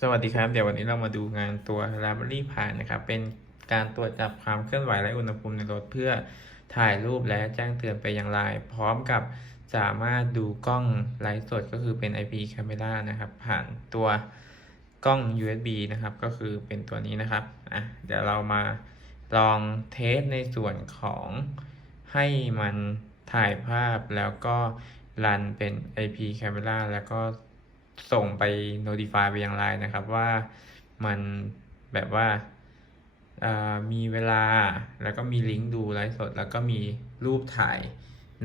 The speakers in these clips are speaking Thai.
สวัสดีครับ เดี๋ยววันนี้เรามาดูงานตัว Library ผ่านนะครับ เป็นการตรวจจับความเคลื่อนไหวและอุณหภูมิในรถเพื่อถ่ายรูปและแจ้งเตือนไปยังไลน์พร้อมกับสามารถดูกล้องไลฟ์สดก็คือเป็น IP Camera นะครับ ผ่านตัวกล้อง USB นะครับ ก็คือเป็นตัวนี้นะครับอะเดี๋ยวเรามาลองเทสในส่วนของให้มันถ่ายภาพแล้วก็รันเป็น IP Camera แล้วก็ ส่งไป notify ไปยังไลน์นะครับว่ามันแบบว่ามีเวลาแล้วก็มีลิงก์ดูไลฟ์สด แล้วก็มีรูปถ่าย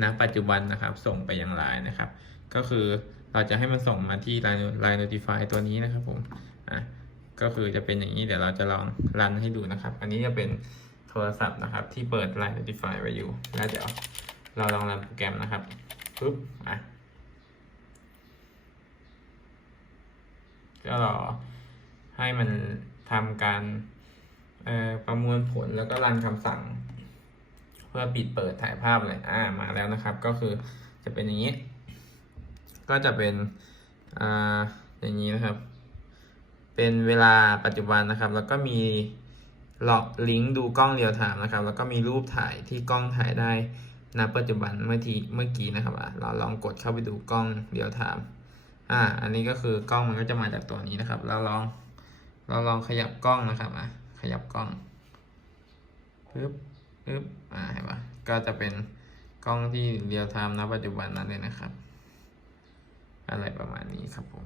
ณปัจจุบันนะครับ ส่งไปยังไลน์นะครับ ก็คือเราจะให้มันส่งมาที่ line line notify ตัวนี้นะครับผมอะก็คือจะเป็นอย่างนี้เดี๋ยวเราจะลองรันให้ดูนะครับ อันนี้จะเป็นโทรศัพท์นะครับ ที่เปิด line notify ไว้อยู่แล้วเดี๋ยวเราลองรันโปรแกรมนะครับปุ๊บอะ ก็รอให้มันทำการประมวลผลแล้วก็รันคำสั่ง เพื่อปิดเปิดถ่ายภาพเลยอ่ามาแล้วนะครับ ก็คือจะเป็นอย่างนี้ ก็จะเป็นอ่าอย่างนี้นะครับ เป็นเวลาปัจจุบันนะครับ แล้วก็มีล็อกลิงก์ดูกล้องเรียลไทม์นะครับ แล้วก็มีรูปถ่ายที่กล้องถ่ายได้ณปัจจุบันเมื่อทีเมื่อกี้นะครับอะเราลองกดเข้าไปดูกล้องเรียลไทม์ อ่า อันนี้ก็คือกล้องมันก็จะมาจากตัวนี้นะครับ เราลอง เราลองขยับกล้องนะครับอะขยับกล้องปึ๊บปึ๊บอ่าเห็นปะก็จะเป็นกล้องที่เรียลไทม์ณปัจจุบันนั้นเลยนะครับ อะไรประมาณนี้ครับผม